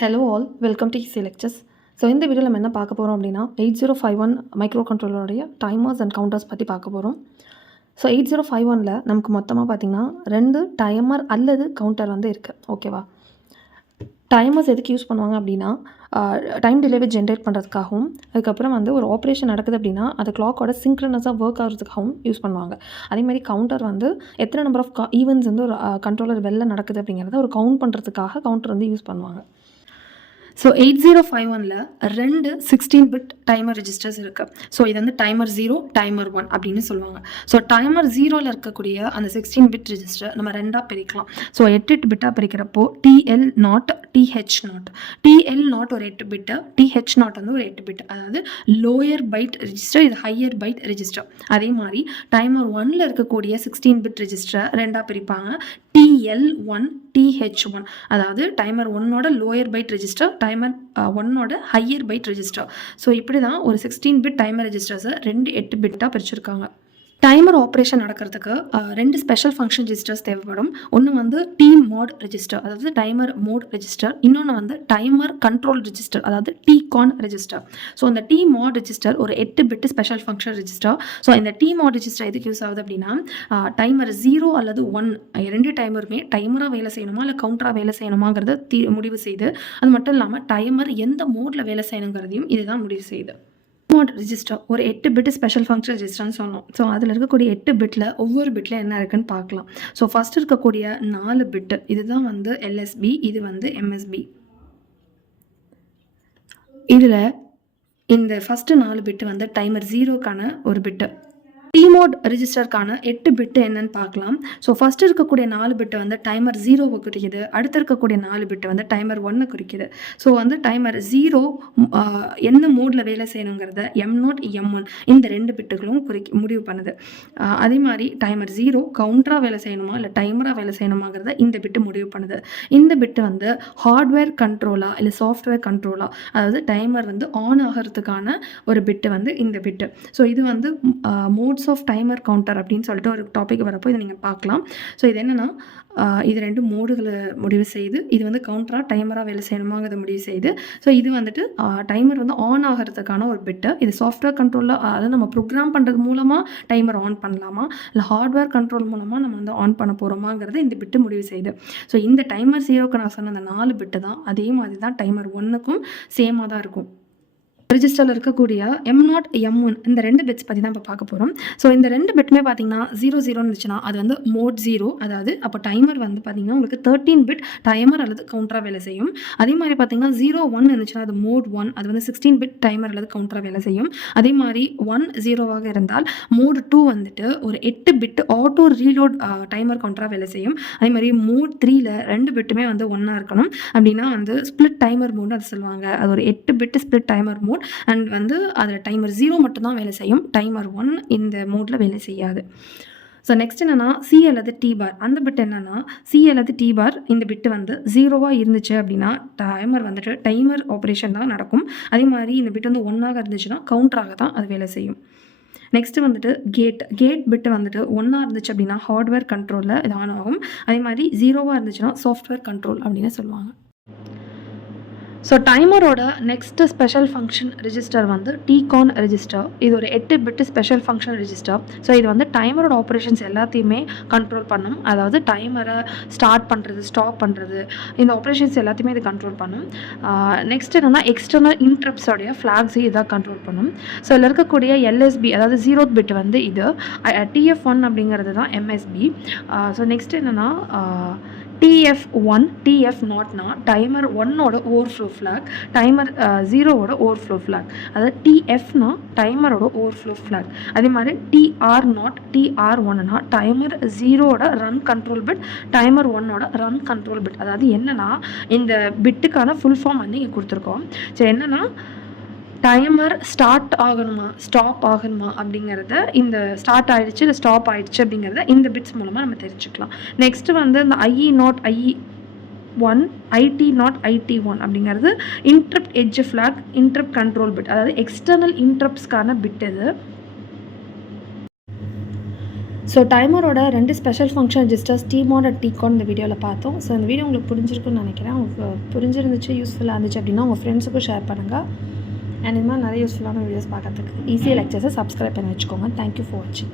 Hello all welcome to Easy Lectures. So இந்த வீடியோவில் நம்ம என்ன பார்க்க போகிறோம் அப்படின்னா 8051 மைக்ரோ கண்ட்ரோலருடைய டைமர்ஸ் அண்ட் கவுண்டர்ஸ் பற்றி பார்க்க போகிறோம். ஸோ 8051ல் நமக்கு மொத்தமாக பார்த்திங்கன்னா 2 டைமர் அல்லது கவுண்டர் வந்து இருக்குது. ஓகேவா? டைமர்ஸ் எதுக்கு யூஸ் பண்ணுவாங்க அப்படின்னா டைம் டிலேவை ஜென்ரேட் பண்ணுறதுக்காகவும், அதுக்கப்புறம் வந்து ஒரு ஆப்ரேஷன் நடக்குது அப்படின்னா அது கிளாக்கோட சிங்க்ரனஸாக ஒர்க் ஆகிறதுக்காகவும் யூஸ் பண்ணுவாங்க. அதேமாதிரி கவுண்டர் வந்து எத்தனை நம்பர் ஆஃப் ஈவெண்ட்ஸ் வந்து ஒரு கண்ட்ரோலர் வெளில நடக்குது அப்படிங்கிறத ஒரு கவுண்ட் பண்ணுறதுக்காக கவுண்டர் வந்து யூஸ் பண்ணுவாங்க. ஸோ 8051ல் 2 16-பிட் டைமர் ரெஜிஸ்டர்ஸ் இருக்குது. ஸோ இது வந்து டைமர் 0, டைமர் 1 அப்படின்னு சொல்லுவாங்க. ஸோ டைமர் 0ல் இருக்கக்கூடிய அந்த 16-பிட் ரெஜிஸ்டர் நம்ம ரெண்டாக பிரிக்கலாம். ஸோ 8 பிட்டாக பிரிக்கிறப்போ TL0, TH0. TL0 ஒரு 8 பிட்டு, TH0 வந்து ஒரு 8 பிட். அதாவது லோயர் பைட் ரெஜிஸ்டர், இது ஹையர் பைட் ரெஜிஸ்டர். அதே மாதிரி டைமர் 1ல் இருக்கக்கூடிய 16-பிட் ரெஜிஸ்டரை ரெண்டாக பிரிப்பாங்க. TL1, TH1. அதாவது டைமர் 1ஓட லோயர் பைட் ரெஜிஸ்டர், டைமர் 1ஓட ஹையர் பைட் ரெஜிஸ்டர். ஸோ இப்படி தான் ஒரு 16-பிட் டைமர் ரெஜிஸ்டர்ஸை 2 8 பிட்டாக பிரிச்சிருக்காங்க. டைமர் ஆப்ரேஷன் நடக்கிறதுக்கு 2 ஸ்பெஷல் ஃபங்க்ஷன் ரெஜிஸ்டர்ஸ் தேவைப்படும். ஒன்று வந்து TMOD ரெஜிஸ்டர், அதாவது டைமர் மோட் ரெஜிஸ்டர். இன்னொன்று வந்து டைமர் கண்ட்ரோல் ரெஜிஸ்டர், அதாவது TCON ரெஜிஸ்டர். ஸோ இந்த TMOD ரெஜிஸ்டர் ஒரு 8 bit special function register. So இந்த TMOD ரெஜிஸ்டர் எதுக்கு யூஸ் ஆகுது அப்படின்னா டைமர் 0 அல்லது 1 2 டைமருமே டைமராக வேலை செய்யணுமா இல்லை கவுண்டராக வேலை செய்யணுமாங்கிறத முடிவு செய்து, அது மட்டும் இல்லாமல் டைமர் எந்த மோடில் வேலை செய்யணுங்கிறதையும் இதுதான் முடிவு செய்யுது. TMOD ரெஜிஸ்டர் ஒரு 8 பிட் ஸ்பெஷல் ஃபங்க்ஷன் ரெஜிஸ்டர்னு சொன்னோம். ஸோ அதில் இருக்கக்கூடிய 8 பிட்டில் ஒவ்வொரு பிட்டில் என்ன இருக்குன்னு பார்க்கலாம். ஸோ ஃபஸ்ட் இருக்கக்கூடிய 4 பிட்டு இதுதான் வந்து LSB, இது வந்து MSB. இதில் இந்த ஃபஸ்ட்டு 4 பிட்டு வந்து டைமர் 0க்கான ஒரு பிட்டு. TMOD ரெஜிஸ்டருக்கான 8 பிட்டு என்னன்னு பார்க்கலாம். ஸோ ஃபஸ்ட்டு இருக்கக்கூடிய 4 பிட்டு வந்து டைமர் 0வை குறிக்குது, அடுத்து இருக்கக்கூடிய 4 பிட்டு வந்து டைமர் 1 குறிக்குது. ஸோ வந்து டைமர் 0 என்ன மோடில் வேலை செய்யணுங்கிறத M0, M1 இந்த 2 பிட்டுகளும் முடிவு பண்ணுது. அதே மாதிரி டைமர் 0 கவுண்டராக வேலை செய்யணுமா இல்லை டைமராக வேலை செய்யணுமாங்கிறத இந்த பிட்டு முடிவு பண்ணுது. இந்த பிட்டு வந்து ஹார்ட்வேர் கண்ட்ரோலா இல்லை சாஃப்ட்வேர் கண்ட்ரோலா, அதாவது டைமர் வந்து ஆன் ஆகிறதுக்கான ஒரு பிட்டு வந்து இந்த பிட்டு. ஸோ இது வந்து மோட்ஸ் ஆஃப் டைமர் கவுண்டர் அப்படின்னு சொல்லிட்டு ஒரு டாபிக் வரப்போ இதை நீங்கள் பார்க்கலாம். ஸோ இது என்னென்னா இது 2 மோடுகளை முடிவு செய்து, இது வந்து கவுண்டராக டைமராக வேலை செய்யணுமாங்கிறத முடிவு செய்து. ஸோ இது வந்துட்டு டைமர் வந்து ஆன் ஆகிறதுக்கான ஒரு பிட்டு. இது சாஃப்ட்வேர் கண்ட்ரோலில், அதாவது நம்ம ப்ரோக்ராம் பண்ணுறது மூலமாக டைமர் ஆன் பண்ணலாமா இல்லை ஹார்ட்வேர் கண்ட்ரோல் மூலமாக நம்ம வந்து ஆன் பண்ண போகிறோமாங்கிறத இந்த பிட்டு முடிவு செய்யுது. ஸோ இந்த டைமர் 0க்கு நான் சொன்ன அந்த 4 பிட்டு தான் அதே மாதிரி தான் டைமர் 1க்கும் சேமாக தான் இருக்கும். ரெஜிஸ்டரில் இருக்கக்கூடிய M0, M1 இந்த 2 பிட்ஸ் பற்றி தான் இப்போ பார்க்க போகிறோம். ஸோ இந்த 2 பிட்டுமே பார்த்தீங்கன்னா 00 இருந்துச்சுன்னா அது வந்து மோட் 0, அதாவது அப்போ டைமர் வந்து பார்த்தீங்கன்னா உங்களுக்கு 13 பிட் டைமர் அல்லது கவுண்டராக வேலை செய்யும். அதே மாதிரி பார்த்தீங்கன்னா 01 இருந்துச்சுன்னா அது மோட் 1, அது வந்து 16 பிட் டைமர் அல்லது கவுண்டராக வேலை செய்யும். அதே மாதிரி 10 இருந்தால் மோட் 2 வந்துட்டு ஒரு 8 பிட் ஆட்டோ ரீலோட் டைமர் கவுண்டராக வேலை செய்யும். அதே மாதிரி மோட் 3ல் 2 பிட்டுமே வந்து 1 இருக்கணும். அப்படின்னா வந்து ஸ்பிளிட் டைமர் மோட்னு அது சொல்லுவாங்க. அது ஒரு 8 bit split timer mode. And வந்து அதில் டைமர் 0 மட்டும்தான் வேலை செய்யும், டைமர் 1 இந்த மோடில் வேலை செய்யாது. ஸோ நெக்ஸ்ட் என்னென்னா C அல்லது T பார். அந்த பிட் என்னென்னா C அல்லது T பார் இந்த பிட்டு வந்து 0வாக இருந்துச்சு அப்படின்னா டைமர் வந்துட்டு டைமர் ஆப்ரேஷன் தான் நடக்கும். அதே மாதிரி இந்த பிட் வந்து 1ஆக இருந்துச்சுன்னா கவுண்டராக தான் அது வேலை செய்யும். நெக்ஸ்ட்டு வந்துட்டு கேட் பிட்டு வந்துட்டு 1ஆக இருந்துச்சு அப்படின்னா ஹார்ட்வேர் கண்ட்ரோலில் இது ஆன் ஆகும். அதே மாதிரி 0வாக இருந்துச்சுன்னா சாஃப்ட்வேர் கண்ட்ரோல் அப்படின்னு சொல்லுவாங்க. ஸோ டைமரோட நெக்ஸ்ட்டு ஸ்பெஷல் ஃபங்க்ஷன் ரெஜிஸ்டர் வந்து TCON ரெஜிஸ்டர். இது ஒரு 8 bit special function register. So இது வந்து டைமரோட ஆப்ரேஷன்ஸ் எல்லாத்தையுமே கண்ட்ரோல் பண்ணும். அதாவது டைமரை ஸ்டார்ட் பண்ணுறது, ஸ்டாப் பண்ணுறது, இந்த ஆப்ரேஷன்ஸ் எல்லாத்தையுமே இது கண்ட்ரோல் பண்ணும். நெக்ஸ்ட் என்னென்னா எக்ஸ்டர்னல் இன்ட்ரப்ட்ஸோடைய ஃப்ளாக்ஸையும் இதாக கண்ட்ரோல் பண்ணும். ஸோ இதில் இருக்கக்கூடிய LSB, அதாவது 0th பிட் வந்து இது, TF1 அப்படிங்கிறது தான் MSB. ஸோ நெக்ஸ்ட் என்னென்னா TF1, TF0னா டைமர் 1ஓட ஓவர்ஃப்ளோ ஃப்ளாக், டைமர் 0ஓட ஓவர்ஃப்ளோ ஃப்ளாக். அதாவது TFனா டைமரோட ஓவர்ஃப்ளோ ஃப்ளாக். அதே மாதிரி TR0, TR1னா டைமர் 0ஓட ரன் கண்ட்ரோல் பிட், டைமர் 1ஓட ரன் கண்ட்ரோல் பிட். அதாவது என்னென்னா இந்த பிட்டுக்கான ஃபுல் ஃபார்ம் வந்து இங்கே கொடுத்துருக்கோம். சரி, என்னென்னா டைமர் ஸ்டார்ட் ஆகணுமா ஸ்டாப் ஆகணுமா அப்படிங்கிறத, இந்த ஸ்டார்ட் ஆகிடுச்சு இல்லை ஸ்டாப் ஆகிடுச்சு அப்படிங்கிறத இந்த பிட்ஸ் மூலமாக நம்ம தெரிஞ்சுக்கலாம். நெக்ஸ்ட்டு வந்து இந்த IE0, IE1, IT0, IT1 அப்படிங்கிறது interrupt edge flag, interrupt control bit. அதாவது எக்ஸ்டர்னல் இன்ட்ரப்ட்ஸ்க்கான பிட் இது. ஸோ டைமரோட 2 special function registers TMOD and TCON இந்த வீடியோவில் பார்த்தோம். ஸோ இந்த வீடியோ உங்களுக்கு புரிஞ்சிருக்குன்னு நினைக்கிறேன். உங்களுக்கு புரிஞ்சிருந்துச்சு, யூஸ்ஃபுல்லாக இருந்துச்சு அப்படின்னா உங்கள் ஃப்ரெண்ட்ஸுக்கும் ஷேர் பண்ணுங்கள். அண்ட் இது மாதிரி நிறைய யூஸ்ஃபுல்லான வீடியோஸ் பார்க்கறதுக்கு ஈஸியாக லெக்சர்ஸை சப்ஸ்கிரைப் பண்ணி வச்சுக்கோங்க. தேங்க்யூ ஃபார் வாட்சிங்.